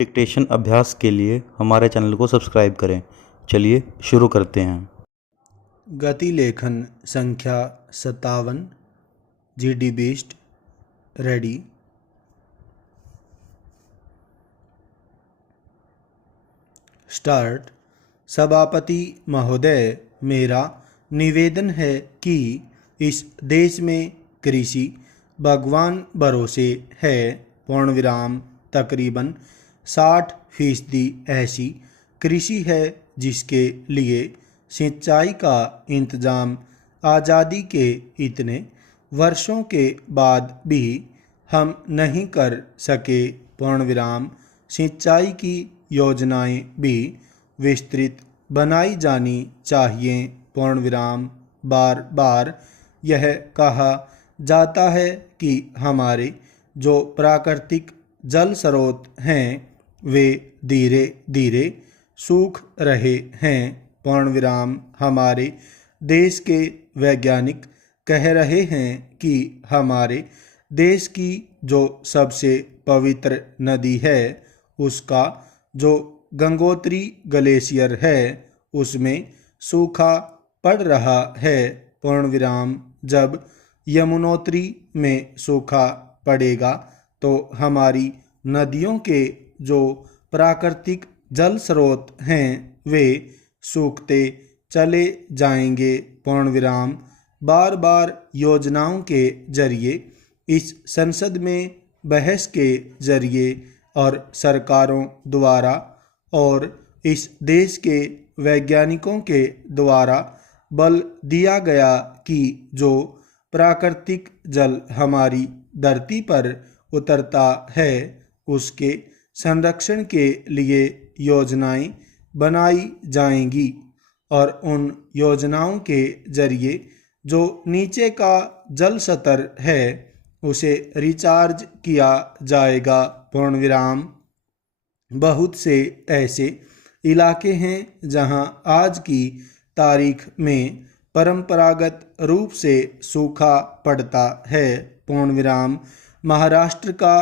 Dictation अभ्यास के लिए हमारे चैनल को सब्सक्राइब करें। चलिए शुरू करते हैं। गति लेखन संख्या 57 GD बेस्ड रेडी। स्टार्ट। सभापति महोदय, मेरा निवेदन है कि इस देश में कृषि भगवान भरोसे है। पूर्ण विराम। तकरीबन 60% ऐसी कृषि है जिसके लिए सिंचाई का इंतजाम आज़ादी के इतने वर्षों के बाद भी हम नहीं कर सके। पूर्ण विराम। सिंचाई की योजनाएं भी विस्तृत बनाई जानी चाहिए। पूर्ण विराम। बार बार यह कहा जाता है कि हमारे जो प्राकृतिक जल स्रोत हैं वे धीरे धीरे सूख रहे हैं। पूर्ण विराम। हमारे देश के वैज्ञानिक कह रहे हैं कि हमारे देश की जो सबसे पवित्र नदी है उसका जो गंगोत्री ग्लेशियर है उसमें सूखा पड़ रहा है। पूर्ण विराम। जब यमुनोत्री में सूखा पड़ेगा तो हमारी नदियों के जो प्राकृतिक जल स्रोत हैं वे सूखते चले जाएंगे। पूर्ण विराम। बार बार योजनाओं के जरिए, इस संसद में बहस के जरिए और सरकारों द्वारा और इस देश के वैज्ञानिकों के द्वारा बल दिया गया कि जो प्राकृतिक जल हमारी धरती पर उतरता है उसके संरक्षण के लिए योजनाएं बनाई जाएंगी और उन योजनाओं के जरिए जो नीचे का जल स्तर है उसे रिचार्ज किया जाएगा। पूर्ण विराम। बहुत से ऐसे इलाके हैं जहां आज की तारीख में परंपरागत रूप से सूखा पड़ता है। पूर्ण विराम। महाराष्ट्र का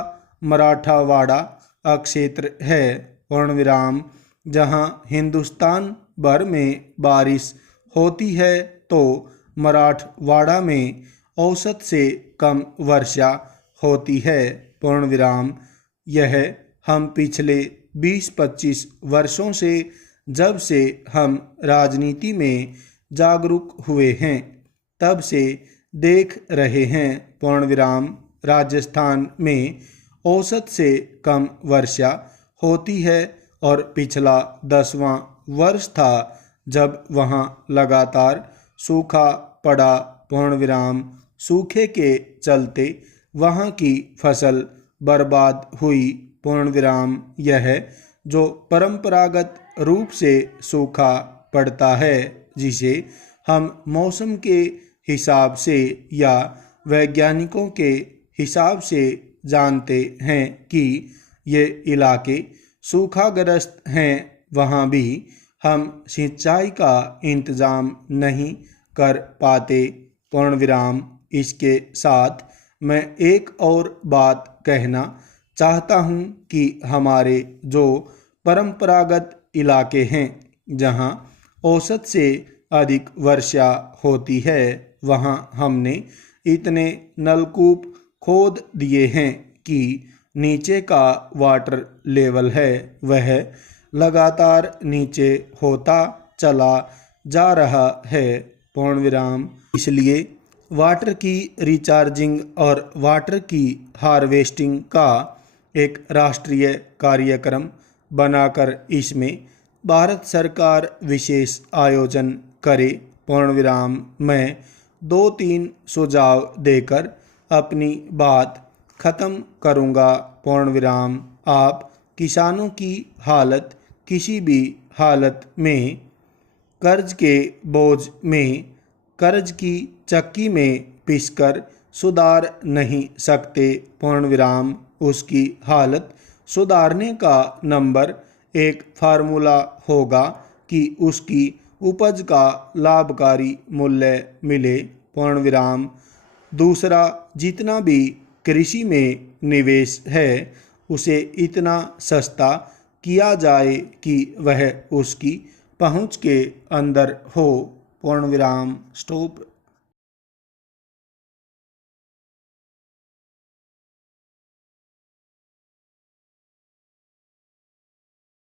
मराठवाड़ा क्षेत्र है। पूर्ण विराम। जहां हिंदुस्तान भर में बारिश होती है तो मराठवाड़ा में औसत से कम वर्षा होती है। पूर्ण विराम। यह हम पिछले 20-25 वर्षों से, जब से हम राजनीति में जागरूक हुए हैं तब से देख रहे हैं। पूर्ण विराम। राजस्थान में औसत से कम वर्षा होती है और पिछला 10वां वर्ष था जब वहां लगातार सूखा पड़ा। पूर्ण विराम। सूखे के चलते वहां की फसल बर्बाद हुई। पूर्ण विराम। यह जो परंपरागत रूप से सूखा पड़ता है जिसे हम मौसम के हिसाब से या वैज्ञानिकों के हिसाब से जानते हैं कि ये इलाके सूखाग्रस्त हैं, वहाँ भी हम सिंचाई का इंतज़ाम नहीं कर पाते। पूर्ण विराम। इसके साथ मैं एक और बात कहना चाहता हूँ कि हमारे जो परंपरागत इलाके हैं जहाँ औसत से अधिक वर्षा होती है वहाँ हमने इतने नलकूप खोद दिए हैं कि नीचे का वाटर लेवल है वह लगातार नीचे होता चला जा रहा है। पूर्ण विराम। इसलिए वाटर की रिचार्जिंग और वाटर की हार्वेस्टिंग का एक राष्ट्रीय कार्यक्रम बनाकर इसमें भारत सरकार विशेष आयोजन करे। पूर्ण विराम। मैं 2-3 सुझाव देकर अपनी बात खत्म करूंगा। पूर्ण विराम। आप किसानों की हालत किसी भी हालत में कर्ज के बोझ में, कर्ज की चक्की में पिसकर सुधार नहीं सकते। पूर्ण विराम। उसकी हालत सुधारने का नंबर 1 फार्मूला होगा कि उसकी उपज का लाभकारी मूल्य मिले। पूर्ण विराम। दूसरा, जितना भी कृषि में निवेश है उसे इतना सस्ता किया जाए कि वह उसकी पहुंच के अंदर हो। पूर्ण विराम। स्टॉप